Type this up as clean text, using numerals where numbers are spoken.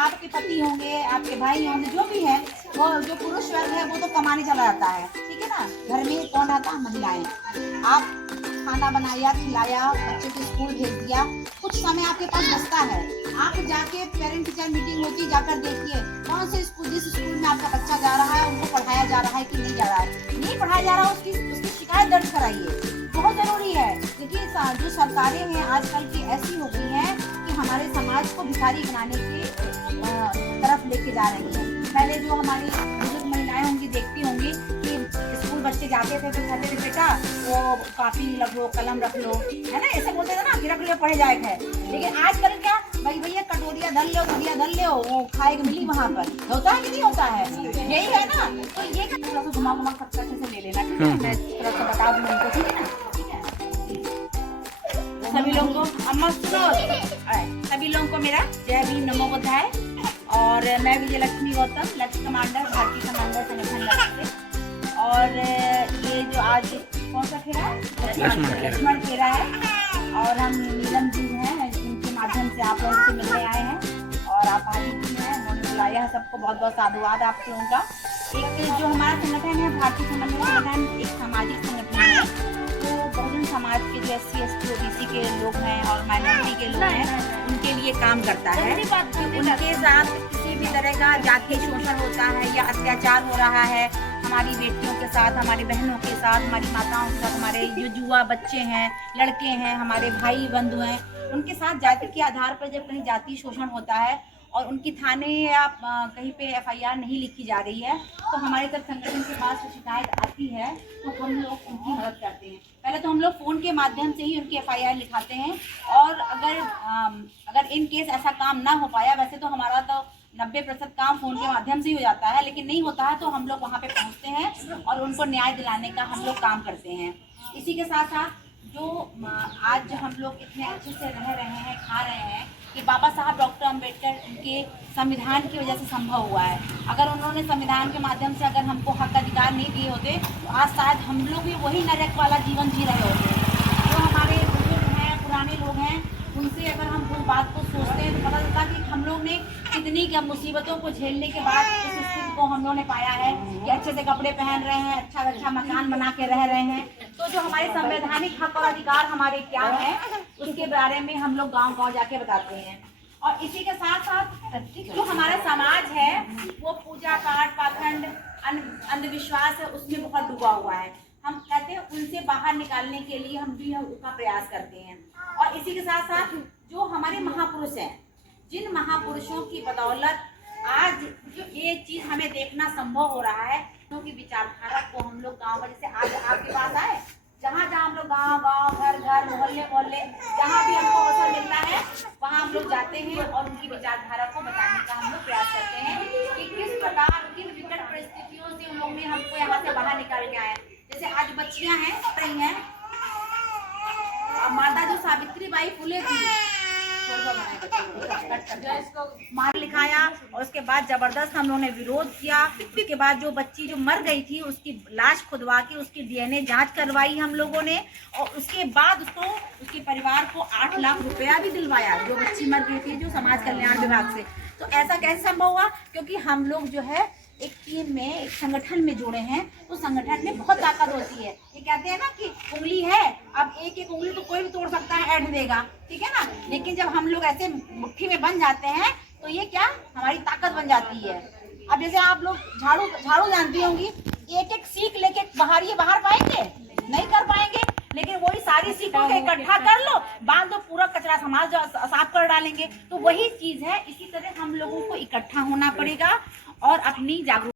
आपके पति होंगे, आपके भाई होंगे, जो भी है, वो जो पुरुष वर्ग है वो तो कमाने चला जाता है, ठीक है ना। घर में कौन रहता है? महिलाएं। आप खाना बनाया, खिलाया, बच्चे को स्कूल भेज दिया, कुछ समय आपके पास बचता है, आप जाके पेरेंट टीचर मीटिंग होती है, जाकर देखिए कौन से स्कूल, जिस स्कूल में आपका बच्चा जा रहा है उनको पढ़ाया जा रहा है कि नहीं जा रहा है। नहीं पढ़ाया जा रहा है उसकी शिकायत दर्ज कराइए, बहुत जरूरी है। देखिए जो सरकारें हैं आजकल की ऐसी हो गई हैं कि हमारे समाज को भिखारी बनाने की तरफ लेके जा रही है। पहले जो हमारी बुजुर्ग महिलाएं होंगी, देखती होंगी कि स्कूल बच्चे जाते थे तो कहते थे बेटा वो कॉपी रख लो, कलम रख लो, है ना, ऐसे बोलते थे ना कि रख लो पढ़े जाए है। लेकिन आजकल क्या, भाई भैया कटोरिया धर लो, भैया धर लो, वो खाएगा मिली वहाँ पर, होता है कि नहीं होता है? यही है ना। तो ये थोड़ा सा घुमा घुमा सब अच्छे से ले लेना, ठीक है, मैं थोड़ा सा बता दूँ उनको, ठीक है ना। सभी लोगों को अम्मा सुनो, सभी लोगों को मेरा जय भीम नमो बुद्धाय। और मैं विजयलक्ष्मी गौतम, लक्ष्य कमांडर, भारतीय कमांडर संगठन लक्ष्य से। और ये जो आज कौन सा खेला है? लक्ष्मण खेला है। और हम नीलम जी हैं, जिनके माध्यम से आप लोगों से मिलने आए हैं और आप भाभी जी हैं, उन्होंने बुलाया है सबको, बहुत बहुत साधुवाद आप लोगों का। एक जो हमारा संगठन है भारतीय समन्वय संगठन, एक सामाजिक संगठन है, तो बहुजन समाज के जो SC ST OBC के लोग हैं और माइनॉरिटी के लोग हैं, उनके लिए काम करता है। उनके साथ किसी भी तरह का जातीय शोषण होता है या अत्याचार हो रहा है हमारी बेटियों के साथ, हमारी बहनों के साथ, हमारी माताओं के साथ, हमारे जो युवा बच्चे हैं, लड़के हैं, हमारे भाई बंधु हैं, उनके साथ जाति के आधार पर जब कहीं जातीय शोषण होता है और उनकी थाने या कहीं पे FIR नहीं लिखी जा रही है, तो हमारी तरफ संगठन के पास शिकायत आती है तो हम लोग उनकी मदद करते हैं। पहले तो हम लोग फ़ोन के माध्यम से ही उनकी FIR लिखाते हैं, और अगर इन केस ऐसा काम ना हो पाया, वैसे तो हमारा तो 90% काम फ़ोन के माध्यम से ही हो जाता है, लेकिन नहीं होता है तो हम लोग वहाँ पे पहुँचते हैं और उनको न्याय दिलाने का हम लोग काम करते हैं। इसी के साथ साथ जो आज हम लोग इतने अच्छे से रह रहे हैं, खा रहे हैं, कि बाबा साहब डॉक्टर अम्बेडकर उनके संविधान की वजह से संभव हुआ है। अगर उन्होंने संविधान के माध्यम से अगर हमको हक अधिकार नहीं दिए होते तो आज शायद हम लोग भी वही नरक वाला जीवन जी रहे होते। जो हमारे बुजुर्ग हैं, पुराने लोग हैं, उनसे अगर हम उस बात को सोचते हैं तो पता चलता कि हम लोग ने कितनी मुसीबतों को झेलने के बाद इस स्थिति को हम लोगों ने पाया है कि अच्छे से कपड़े पहन रहे हैं, अच्छा मकान बना के रह रहे हैं। तो जो हमारे संवैधानिक हक और अधिकार हमारे क्या हैं, उसके बारे में हम लोग गांव-गांव जाके बताते हैं। और इसी के साथ साथ जो हमारा समाज है वो पूजा पाठ, पाखंड, अंधविश्वास है, उसमें बहुत डूबा हुआ है। हम कहते हैं उनसे बाहर निकालने के लिए हम भी उसका प्रयास करते हैं। और इसी के साथ साथ जो हमारे महापुरुष हैं, जिन महापुरुषों की बदौलत आज जो ये चीज़ हमें देखना संभव हो रहा है, क्योंकि विचारधारा को हम लोग गाँव, जैसे आज आपके पास आए, जहाँ हम लोग गाँव, घर, मोहल्ले, जहाँ भी हमको अवसर मिलता है वहाँ हम लोग जाते हैं और उनकी विचारधारा को बताने का हम लोग प्रयास करते हैं कि किस प्रकार किन विकट परिस्थितियों से उन लोग ने हमको यहाँ से बाहर निकाल के आए। जैसे आज बच्चियाँ हैं, माता जो सावित्रीबाई फुले थी, मार लिखाया और उसके बाद जबरदस्त हम लोगों ने विरोध किया। उसके बाद जो बच्ची जो मर गई थी उसकी लाश खुदवा के उसकी DNA जांच करवाई हम लोगों ने, और उसके बाद उसके परिवार को 8 लाख रुपया भी दिलवाया, जो बच्ची मर गई थी, जो समाज कल्याण विभाग से। तो ऐसा कैसे संभव हुआ? क्योंकि हम लोग जो है एक टीम में, एक संगठन में जुड़े हैं, तो संगठन में बहुत ताकत होती है। ये कहते हैं ना कि उंगली है, अब एक उंगली तो कोई भी तोड़ सकता है, ऐड देगा, ठीक है ना। लेकिन जब हम लोग ऐसे मुट्ठी में बन जाते हैं तो ये क्या हमारी ताकत बन जाती है। अब जैसे आप लोग झाड़ू जानती होंगी, एक सीख लेके बाहर पाएंगे? नहीं कर पाएंगे। लेकिन वही सारी सीखों को इकट्ठा कर लो, बांध दो, पूरा कचरा समाज साफ कर डालेंगे। तो वही चीज है, इसी तरह हम लोगों को इकट्ठा होना पड़ेगा और अपनी जागरूकता